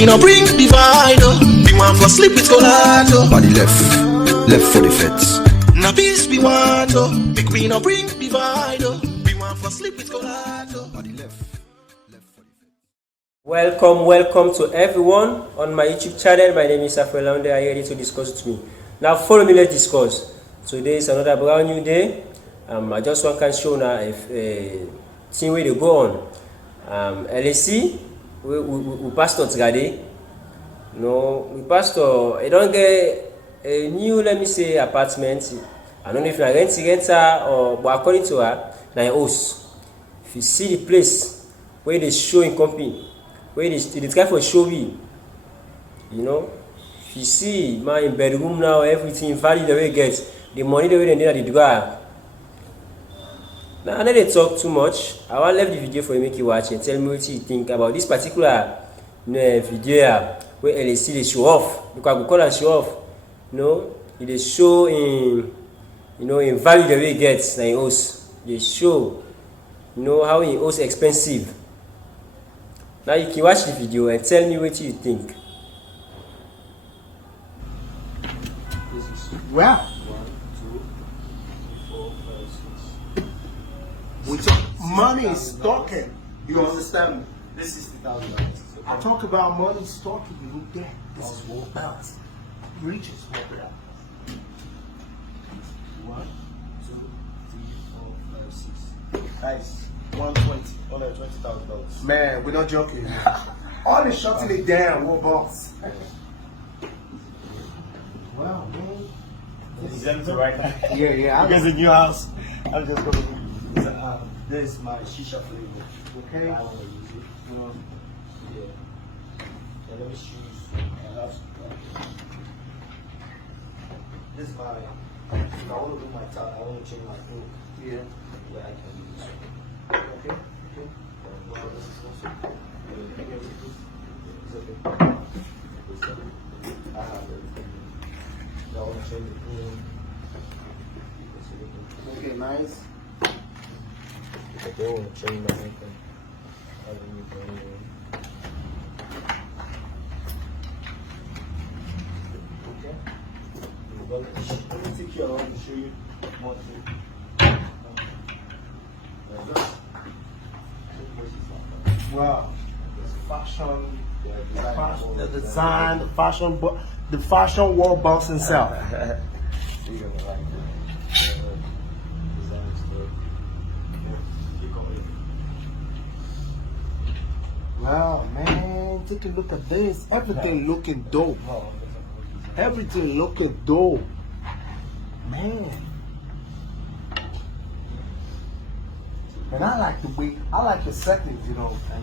we no bring divide. We want for sleep with collage. Body left for the feds. Now peace we want. Make we no bring divide. We want for sleep with collage. Body left for the feds. Welcome to everyone on my YouTube channel. My name is Safuel. Are you ready to discuss with me? Now follow me, let's discuss. Today is another brand new day. I just want to show now if thing where they go on. LAC, we pastor today. No, we pastor. I don't get a new, let me say, apartment. I don't know if I rent her or, but according to her, na house. If you see the place where they show in company, where they try for show me, you know, if you see man in bedroom now, everything value the way it gets, the money the way they need at the drawer. Now I know they talk too much. I want to leave the video for you, make you watch and tell me what you think about this particular video where LAC they show off. Because we call and show off. You know, they show in in value the way it gets in house. They show how in house expensive. Now you can watch the video and tell me what you think. Wow. 1, 2, 3, 4, 5, 6. Money is talking. You understand me? This is $60,000. I talk about money is talking. Look there. This is what else. Riches. What else? 1, 2, 3, 4, 5, 6. Nice. 120. $120,000. Man, we're not joking. All is shutting it down. What boss? Wow, man. Is empty right now? Yeah. Because in your house, I'm just going to this is my shisha flavor. Okay. I want to use it. Yeah. And let me choose. This is my. If I want to do my tie, I want to change my food. Yeah. Yeah, I can use it. Okay. Well, this is also. It's okay. I have everything. I want to change the food. Okay, nice. If they want to change anything, I don't need to. Okay. Well, let me take you around and show you one thing. Wow. Fashion. The The design, the fashion world boss himself. You're gonna like it. Design is good. Keep going. Wow, man, take a look at this. Everything looking dope. Everything looking dope. Man. And I like the settings,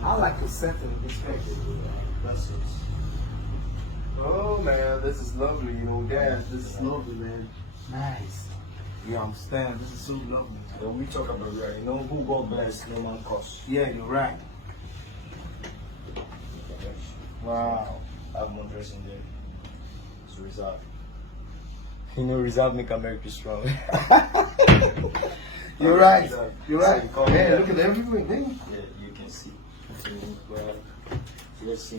I like the settings. That's it. Oh man, this is lovely, guys. This is lovely, man. Nice. You understand? This is so lovely. When we talk about right, who God bless, no man curse. Yeah, you're right. Wow. I have more dress in there. It's reserved. Reserve make America strong. You're right. You're right. So Yeah, look at everything, man. Yeah, you can see. Let's see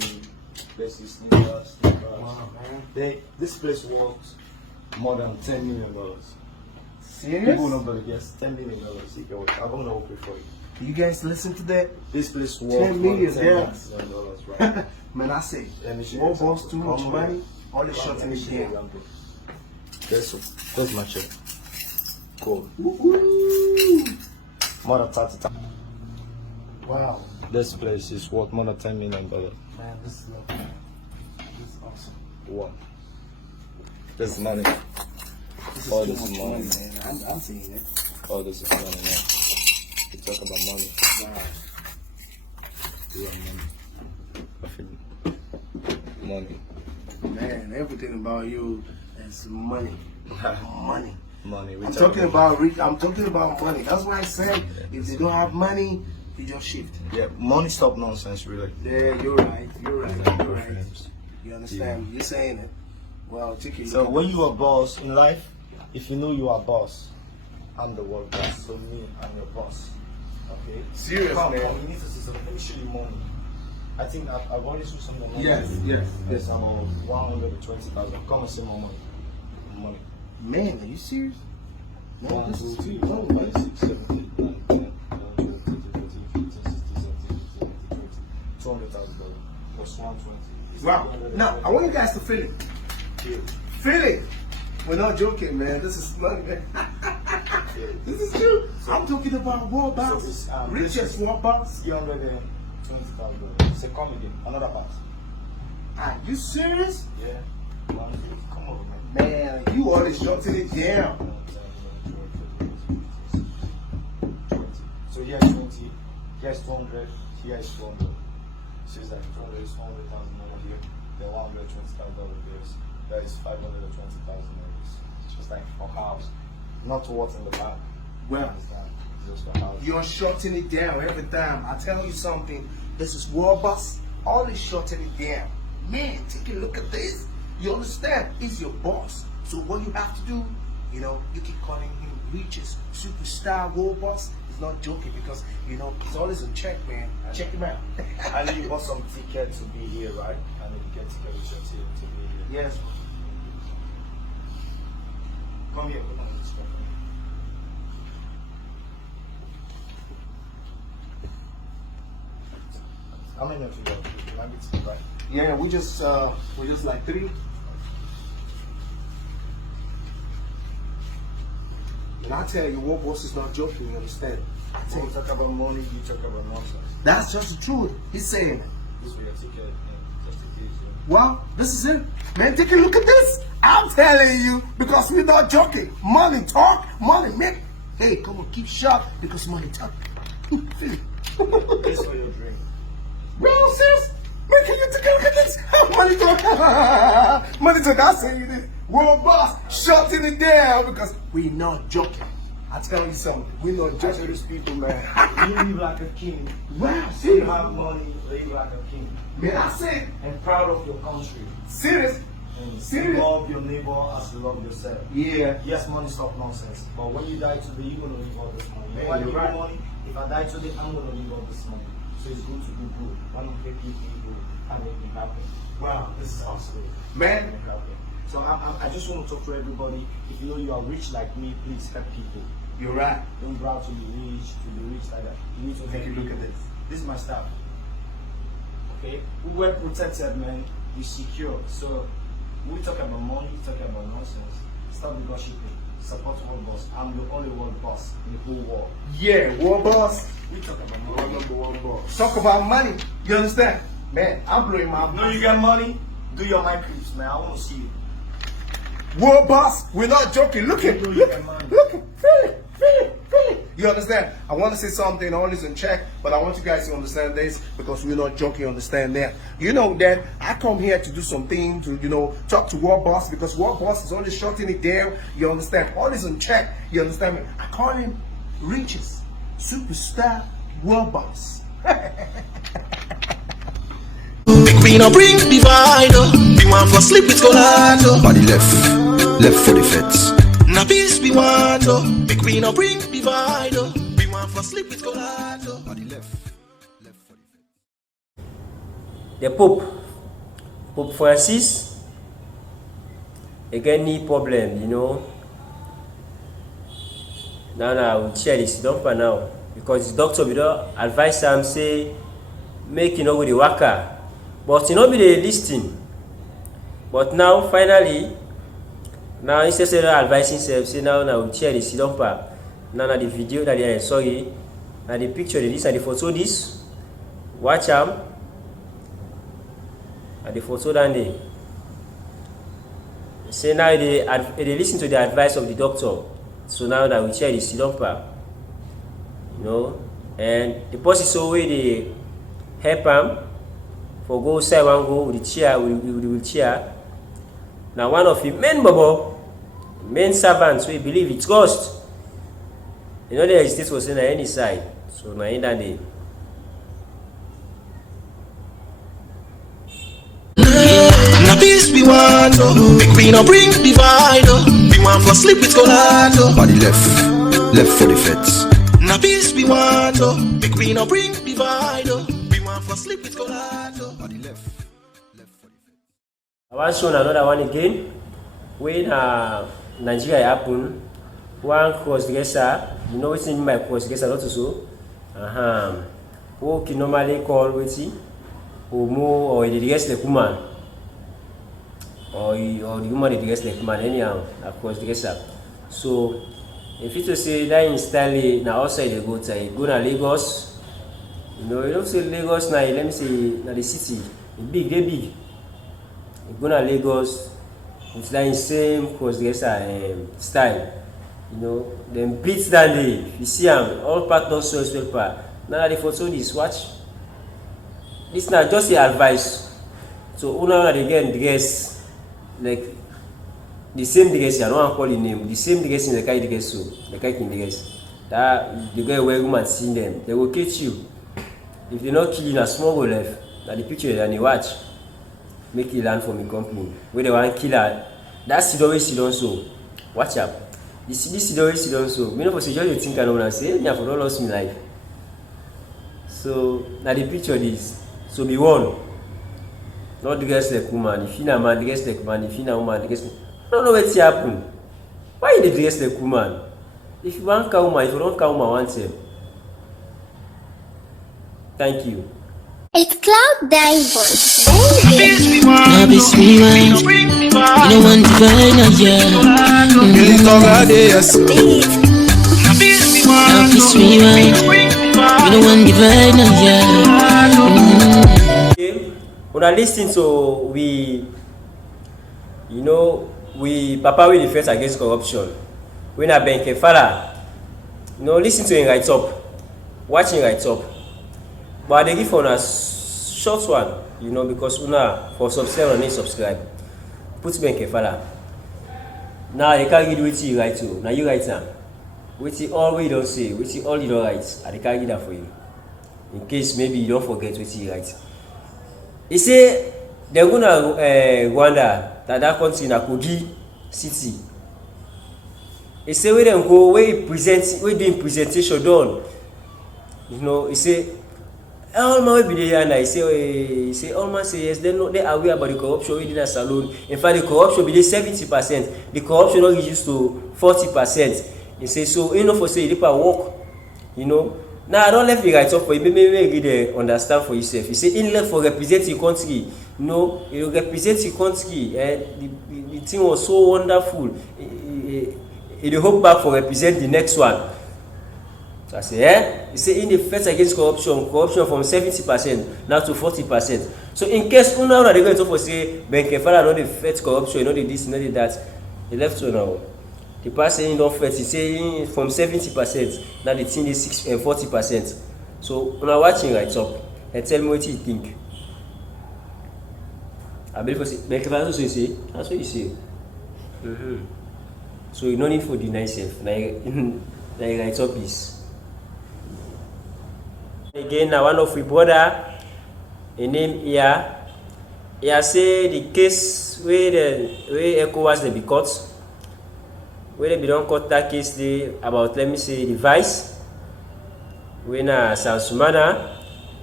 sneakers. Wow, man. This place worth more than $10 million. Serious? People don't believe, yes, $10 million. I'm going to open for you. You guys listen to that? This place worth 10 million, $10 yeah. million, right? Man, I say, Let me show you one something. boss too much Come money, here. all the shots in the game. That's my check. Cool. Woo-hoo. More than 30. Wow. This place is worth more than $10 million. Man, this is lovely. This is awesome. What? This is money. This is Oh, too this is much money. money, man. I'm seeing it. Oh, this is money now. We talk about money. Wow. We want money. I feel money. Man, everything about you is money. Money. Money. We I'm talk talking about rich. I'm talking about money. That's why I said if they don't have money, you just shift. Yeah, money stop nonsense, really. Yeah, you're right. You're right. You're right. You understand? You're saying it. Well, take it. So when you are boss in life, if you know you are boss, I'm the world boss. So me, I'm your boss. Okay? Serious, Come, man. come, you need to see something. Let me show you money. I think I've only seen something. Yes. Yes, I'm 120,000. Come and see more money. Man, are you serious? Man, 1, this 2, is 3, too 4, low, 5, man. 6, 7, 8, 9, 10, 11, 12, 13, 14, 15, 16, 17, 18, 19, 20. $200,000 plus 120. Wow. Now, I want you guys to feel it. Feel it. We're not joking, man. This is money, man. This is true. I'm talking about war boss. Richest war boss. $320,000. Say, come again. Another pass. Are you serious? Yeah. Come on, man. Man, you always jotting it down. So here's 20, here's 200, here's 200. She's like 200 is 400,000 over here. Then $120,000 there is 520,000. It's just like for house, not what's in the bank. Well, Understand? Just for house. you're shutting it down every time. I tell you something. This is war boss. Always shutting it down. Man, take a look at this. You understand? He's your boss. So what you have to do, you know, you keep calling him Reaches Superstar War Boss. He's not joking because, you know, he's always in check, man. Check him out. I know you bought some ticket to be here, right? And if you get ticket with your team to be here. Yes. Come here, come on this one. How many of you got? Maybe two, right? Yeah, we just like 3. And I tell you, War Boss is not joking, you understand? I tell When you, you talk about money, you talk about nonsense. that's just the truth. He's saying it. This for your ticket, yeah, just in case. Well, this is it. Man, take a look at this. I'm telling you, because we're not joking. Money talk, money make. Hey, come on, keep sharp, because money talk. Feel it. This for your drink. Real serious? Man, can you take a look at this? Money talk. Money talk, I say you this. World boss, shutting it down, because we're not joking. I tell you something, we're not I tell joking. these people, man, you live like a king. Wow, You serious. have money, live like a king. Man, I say, And proud of your country. serious. And Serious. love your neighbor as you love yourself. Yeah. Yes, money stop nonsense. But when you die today, you're gonna leave all this money. Man, When you're you right. money, if I die today, I'm gonna leave all this money. So it's good to do good. Why don't take people and make me happy? Wow, This is awesome. Man. Make me happy. So I just want to talk to everybody. If you know you are rich like me, please help people. You're right. Don't browse to be rich like that. You need to help Take a look people. at this. This is my staff. Okay? We were protected, man. We secure. So we talk about money, talk about nonsense. Stop negotiating. Support one boss. I'm the only one boss in the whole world. Yeah, War Boss. We talk about War money. number one boss. Talk about money. You understand? Man, I'm blowing my No, you get money. Do your mic clips, man. I want to see you. War Boss. We're not joking. Look at, You look, get money. look, feel it, feel it, feel it. You understand? I want to say something, all is in check, but I want you guys to understand this because we're not joking, understand that. You know that I come here to do something, to, you know, talk to War Boss because War Boss is only shutting it down. You understand? All is in check. You understand me? I call him Riches Superstar War Boss. We no bring divider. We want for sleep with Colado. Body left for the feds. Na peace we want. Make we no bring divider. We want for sleep with Colado. Body left for the feds. The Pope Francis, again knee problem, you know. Now we share this dumper now because the doctor will not advise him say make you know with the worker, but you know be the listing. But now finally, now instead of advising himself, say now we share this dumper. Now the video that they sorry, now the picture this and the photo this, watch him. And the photo down there. Say now they listen to the advice of the doctor. So now that we share the sidumper, you know, and the person so way they help him for go side one go with the chair with the wheelchair. Now one of the main servants we believe it's ghost. You know there is this was in any side. So now in that day. Na peace we want. Make we no bring divider. We want for sleep with Colado. Body left for the feds. Na peace we want. Make we no bring divider. We want for for sleep with Colado. On the left for the fence. I want to show another one again. When Nigeria happen, one cross-dresser, you know what's in my cross-dresser not so? Who can normally call waiting, or the dress like woman, or the woman the dress like man anyhow, a cross-dresser. So if you to say that instantly now outside they go to Lagos, you don't say Lagos now, let me say now the city, big, they big. You go to Lagos, it's like same cross-dresser style. Them pleats down there, you see them, all part not so well part. Now the photo this, watch. This now just the advice. So una they get dress like the same dress, I don't call the name, the same dress in the kind dress so the kind in dress. That the guy where woman see them, they will catch you. If they not kill you in a small go left, that the picture and you watch, make you learn from the company. Where they want kill her, that's the way she don't so. Watch out. This is the way she don't so. Me no for say just you think I know what I say, me have not lost my life. So now the picture is so be one. Not dress like woman. If you na man, dress like man. If you na woman, dress like. I don't know what's happen. Why you dress like woman? If you want cow woman, if you don't cow woman, want them. Thank you. It's Cloud Divers. Now be sweet wine. You know one divine, yeah. Now be sweet wine. You know one divine, yeah. When I listen to we Papa will defense against corruption. When I bank a father, listen to him right up, watching right up. But they give on a short one, because una for subscribe and subscribe. Put bank a father. Now they can't get with you right too. Now you write now. With all we don't say, with all you don't write, I can't get that for you. In case maybe you don't forget what you write. He say they're gonna Rwanda that country in Kogi city. He say where them go, where doing presentation done. He say all man will be there and I say all man say yes, they are aware about the corruption within a salon. In fact the corruption be there 70%, the corruption not reduced to 40%. He say so for say you work, Now I don't let you write up for you, maybe you understand for yourself. You say in left for represent your country. You represent your country. The thing was so wonderful. You hope back for represent the next one. So I say, you say in the fight against corruption from 70% now to 40%. So in case now they go to for say Benkefala not the fight corruption, not the this, not the that, the left one now. The person don't fight, he say from 70% now the thing is 40%. So when I'm watching right up and tell me what you think. I believe Benkefala also say that's what you say. So you no need for deny self. Now right up is. Again, now one of we brother, a name here. Here say the case where ECOWAS they be caught, where they be don't cut that case they about let me say the vice. When Sansumana,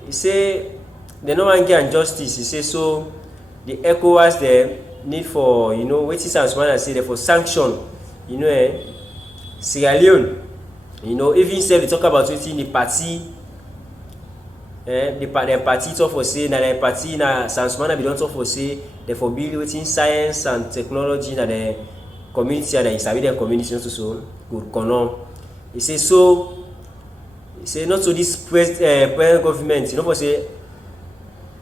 he say they no one get justice. He say so the ECOWAS they need for what is Sansumana say they for sanction. Sierra Leone. Even say they talk about it in the party. The party talk for say na the party na Sansumana be don't talk for say they for build within science and technology na the community and sabi the community so good kono. He say so. He say not to this present government. For say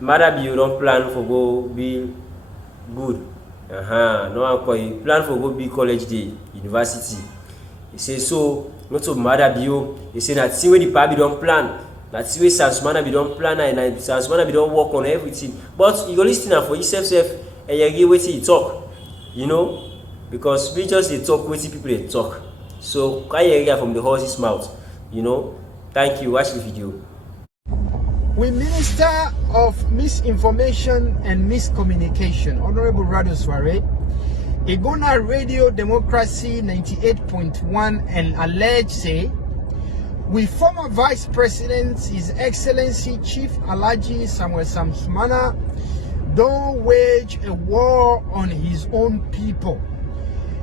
matter be you don't plan for go be good. No one plan for go be college day university. He say so not to matter be you. He say that see where the party don't plan. That's the way Sansumana be don't plan and Sansumana be don't work on everything. But you go listen for yourself and you get what you talk. Because we just they talk what people they talk. So can you hear from the horse's mouth? Thank you. Watch the video. We Minister of Misinformation and Miscommunication, Honorable Rado Soare, Igona Radio Democracy 98.1 and allege say with former Vice President, His Excellency Chief Alhaji Samuel Samsumana, don't wage a war on his own people.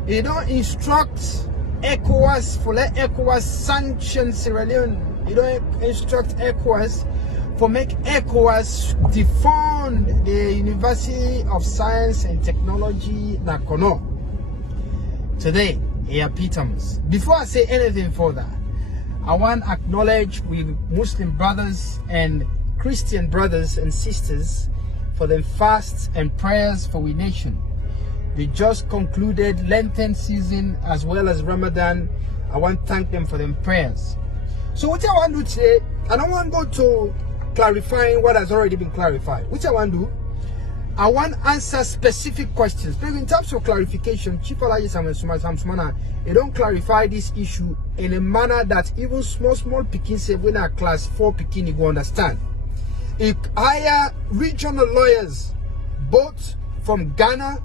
He don't instruct ECOWAS for let ECOWAS sanction Sierra Leone. He don't instruct ECOWAS for make ECOWAS defund the University of Science and Technology Nakono. Today, here epitomes. Before I say anything further, I want to acknowledge with Muslim brothers and Christian brothers and sisters for their fasts and prayers for we nation. They just concluded Lenten season as well as Ramadan. I want to thank them for them prayers. So what I want to do today, I don't want to go to clarifying what has already been clarified. What I want to do, I want to answer specific questions. But in terms of clarification, Chief Alhaji Samuel Samsumana, they don't clarify this issue in a manner that even small pikin say when are class 4 pikin you go understand. It hire regional lawyers both from Ghana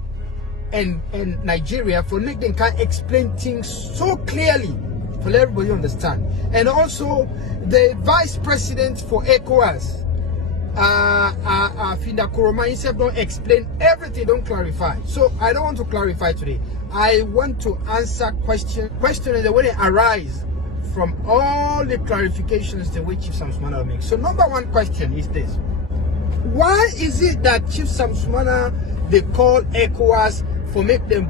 and Nigeria for make them can explain things so clearly for everybody understand. And also the Vice President for ECOWAS, Finda Kuroma himself don't explain everything, don't clarify. So I don't want to clarify today. I want to answer questions the way they arise from all the clarifications the way Chief Samsumana makes. So number one question is this: why is it that Chief Samsumana they call ECOWAS for make them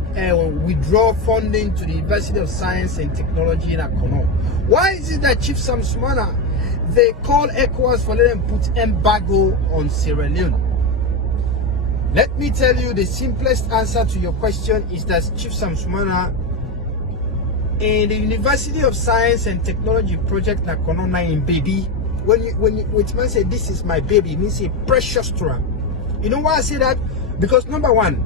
withdraw funding to the University of Science and Technology in Akono? Why is it that Chief Samsumana they call ECOWAS for letting them put embargo on Sierra Leone? Let me tell you the simplest answer to your question is that Chief Samsumana in the University of Science and Technology project Nakono in baby, when man say this is my baby, it means a precious to him. You know why I say that? Because number one,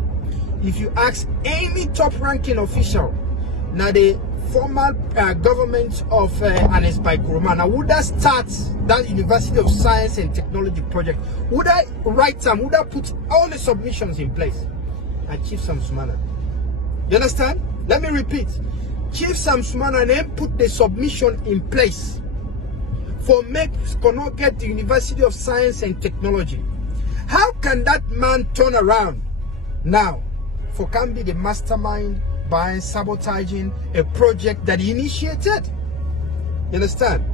if you ask any top ranking official, now the former government of Anes by Kuroma, now would that start that University of Science and Technology project? Would I write them? Would I put all the submissions in place? And Chief Samsumana. You understand? Let me repeat. Chief Samsumana then put the submission in place for make Kono get the University of Science and Technology. How can that man turn around now for can be the mastermind by sabotaging a project that he initiated? You understand?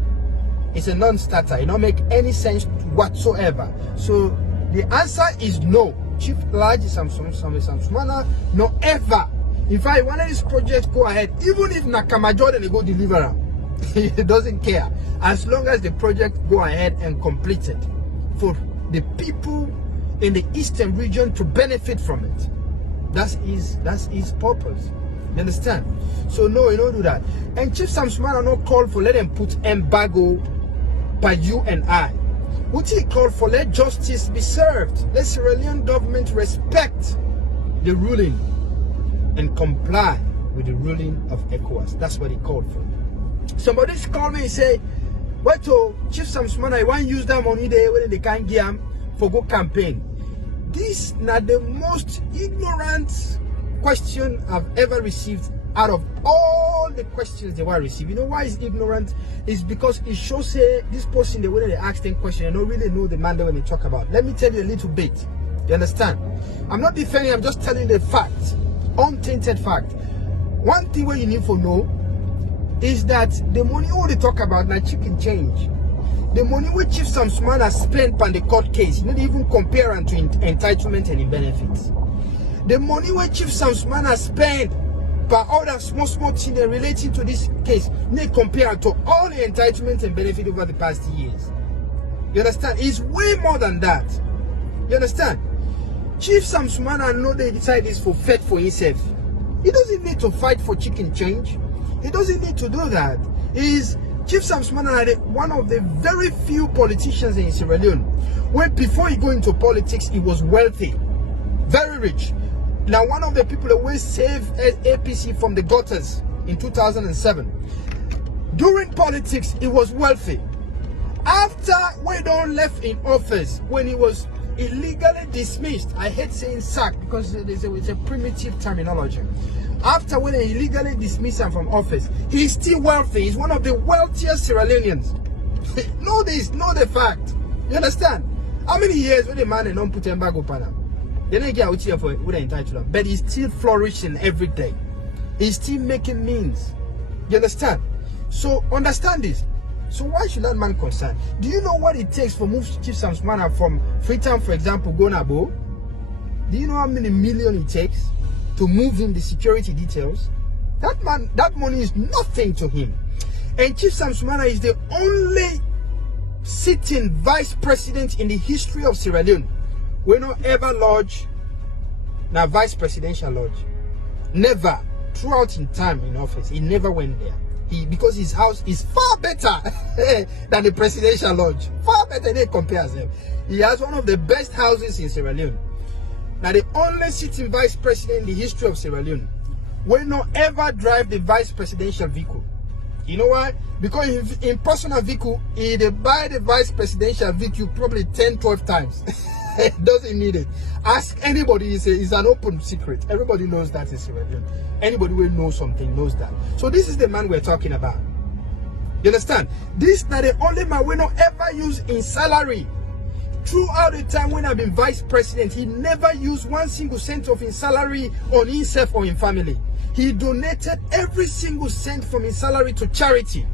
It's a non-starter. It don't make any sense whatsoever. So the answer is no. Chief Alhaji Samsumana, no ever. In fact, one of these projects go ahead, even if Nakama Jordan they go deliver them, he doesn't care. As long as the project go ahead and complete it for the people in the eastern region to benefit from it. That's his purpose. You understand? So no, you don't do that. And Chief Samsumana no call for let them put embargo by you and I. What he called for, let justice be served. Let Sierra Leone government respect the ruling and comply with the ruling of ECOWAS. That's what he called for. Somebody called me and say, what to Chief Samsumana, you want to use that money there when they can't give him for go campaign. This is not the most ignorant question I've ever received out of all the questions they were received. You know why it's ignorant? It's because it shows this person, the way they ask them questions, they don't really know the man that when they talk about. Let me tell you a little bit. You understand? I'm not defending, I'm just telling the fact. Untainted fact. One thing where you need to know is that the money all they talk about now chicken change. The money which Chief Samsumana spent on the court case, you know, they even compare them to entitlement and benefits. The money which Chief Samsumana spent per other small things relating to this case, they compare to all the entitlement and benefit over the past years. You understand? It's way more than that. You understand? Chief Samsumana know they decide this for fight for himself. He doesn't need to fight for chicken change. He doesn't need to do that. Chief Samsumana one of the very few politicians in Sierra Leone where before he go into politics he was wealthy, very rich. Now one of the people that will save APC from the gutters in 2007. During politics he was wealthy. After Wedon left in office, when he was illegally dismissed, I hate saying sacked because it's a primitive terminology. After when they illegally dismiss him from office, he's still wealthy. He's one of the wealthiest Sierra Leoneans. Know this, know the fact. You understand? How many years when the man and don't put embargo upon him? They don't get out here for with entitlement, but he's still flourishing every day. He's still making means. You understand? So understand this. So why should that man concern? Do you know what it takes for move Chief Samsmana from Freetown, for example, go Nabo? Do you know how many million it takes to move him the security details? That man, that money is nothing to him. And Chief Samsmana is the only sitting vice president in the history of Sierra Leone. We not ever lodge na vice presidential lodge. Never. Throughout in time in office, he never went there. Because his house is far better than the presidential lodge. Far better, they compare them. He has one of the best houses in Sierra Leone. Now the only sitting vice president in the history of Sierra Leone will not ever drive the vice presidential vehicle. You know why? Because in personal vehicle, he buy the vice presidential vehicle probably 10, 12 times. Doesn't need it. Ask anybody, it's an open secret. Everybody knows that in Sierra Leone. Anybody will know something knows that. So this is the man we're talking about. You understand? This is not the only man we not ever use in salary. Throughout the time when I've been vice president, he never used 1 single cent of his salary on himself or his family. He donated every single cent from his salary to charity.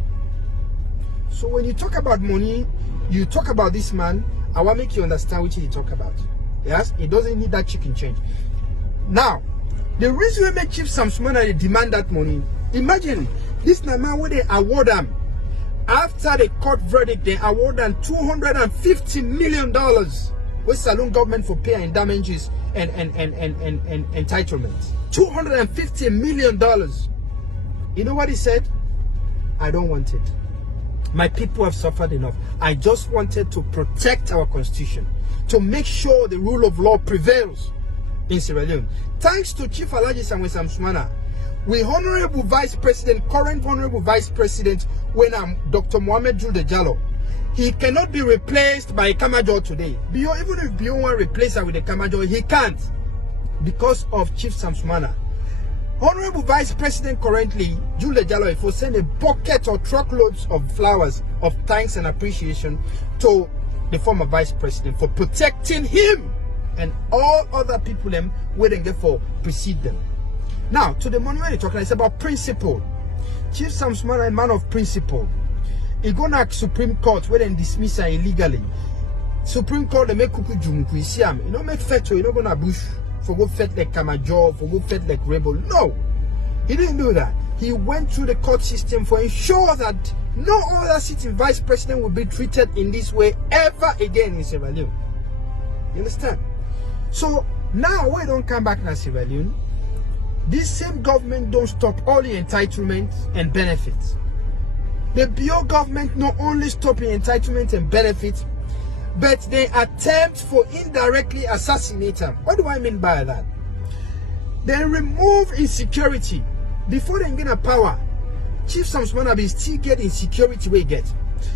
So when you talk about money, you talk about this man, I want to make you understand what he talk about. Yes, he doesn't need that chicken change. Now, the reason we make Chief Samsmana they demand that money, imagine this man when they award them after the court verdict, they award them $250 million with Saloon government for pay and damages and entitlements. $250 million. You know what he said? I don't want it. My people have suffered enough. I just wanted to protect our constitution, to make sure the rule of law prevails in Sierra Leone. Thanks to Chief Alhaji Samuel Samsmana, we honorable vice president, current honorable vice president, when I'm Dr. Mohamed Julde Jallo, he cannot be replaced by a Kamajo today. Even if Bio want to replace her with a Kamajo, he can't, because of Chief Samsmana. Honorable Vice President currently, Julde Jallo, if we send a bucket or truckloads of flowers of thanks and appreciation to the former Vice President for protecting him and all other people them waiting there for precede them. Now, to the money we're talking, it's about principle. Chief Samsmana, a man of principle. He go to Supreme Court where they dismiss her illegally. Supreme Court they make kuku jumku isiam. You know make feto, you know gonna bush. For go fet like Kamajo, for go fet like Rebel. No, he didn't do that. He went through the court system for ensure that no other sitting vice president will be treated in this way ever again in Sierra Leone. You understand? So now we don't come back to Sierra Leone. This same government don't stop all the entitlements and benefits. The Bio government not only stopping entitlements and benefits, but they attempt for indirectly assassinate him. What do I mean by that? They remove insecurity. Before they get a power, Chief Samsmana be still get insecurity we get.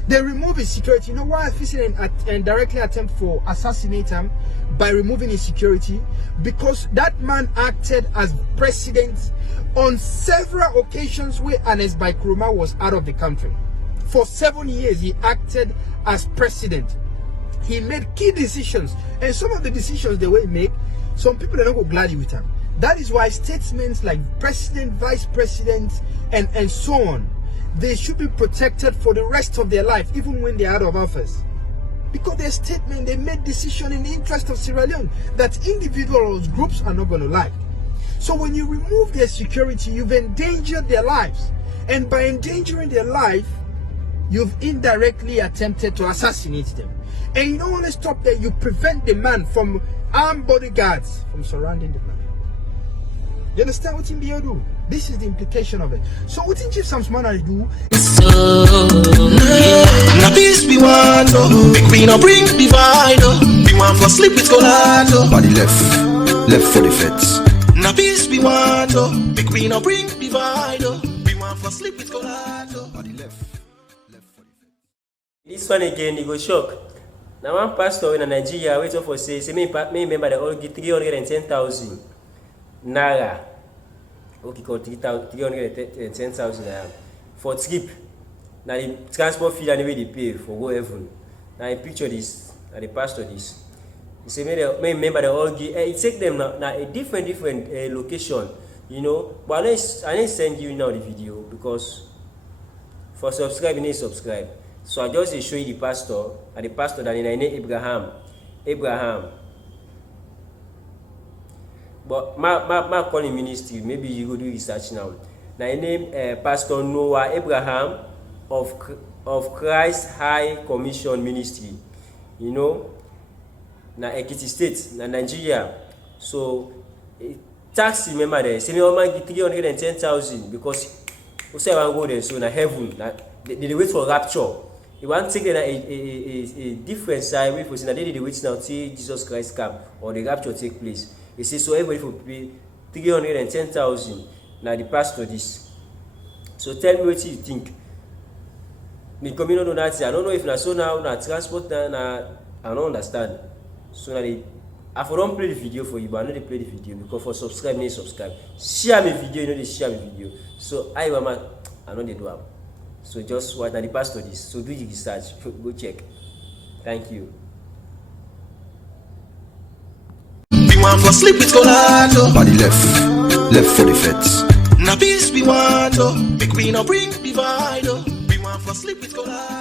They remove insecurity. You know why I feel and directly attempt for assassinate him by removing insecurity? Because that man acted as president on several occasions where Anes Baikroma was out of the country. For 7 years, he acted as president. He made key decisions, and some of the decisions the way he make, some people are not go gladly with him. That is why statements like president, vice president, and so on, they should be protected for the rest of their life, even when they're out of office. Because their statement, they made decision in the interest of Sierra Leone that individuals, groups are not going to like. So when you remove their security, you've endangered their lives, and by endangering their life, you've indirectly attempted to assassinate them. And you don't want to stop there, you prevent the man from armed bodyguards from surrounding the man. You understand what in the do? This is the implication of it. So what in Chief Samsmana do? Now peace be one, we no bring divide, we want for sleep with Colado. Body left for the feds. Now peace be one, we no bring divide, we want for sleep with Colado. Body left for the feds. This one again, you go shock. Now one pastor in Nigeria wait for say me remember they all get 310,000 naira okay, called 310,000 naira for trip. Now the transport fee anyway they pay for go heaven. Now in picture this, now the pastor this. He say may remember they all give. It take them now a different location, you know. But I didn't send you now the video because for subscribe you need to subscribe. So I just show you the pastor and the pastor that in name Abraham. But my calling ministry, maybe you go do research now. Now in name Pastor Noah Abraham of Christ High Commission Ministry, you know, na Ekiti State, na Nigeria. So tax remember there, say me man give 310,000 because we say I want go there, so na heaven, na they wait for rapture. You want to take a different side way for say na they wait now till Jesus Christ come or the rapture take place. He say so everybody for pay 310,000. Now the pastor this. So tell me what you think. Me come in on that. I don't know if na so now na transport na I don't understand. So now I for don't play the video for you, but I know they play the video because for subscribe, need subscribe. Share my video, you know they share my video. So I know they do have. So just what now the pastor this. So do your research. Go check. Thank you. We want for sleep with Colado. Body left for the feds. Now peace we want, oh. Make we no bring divide, oh. We want for sleep with Colado.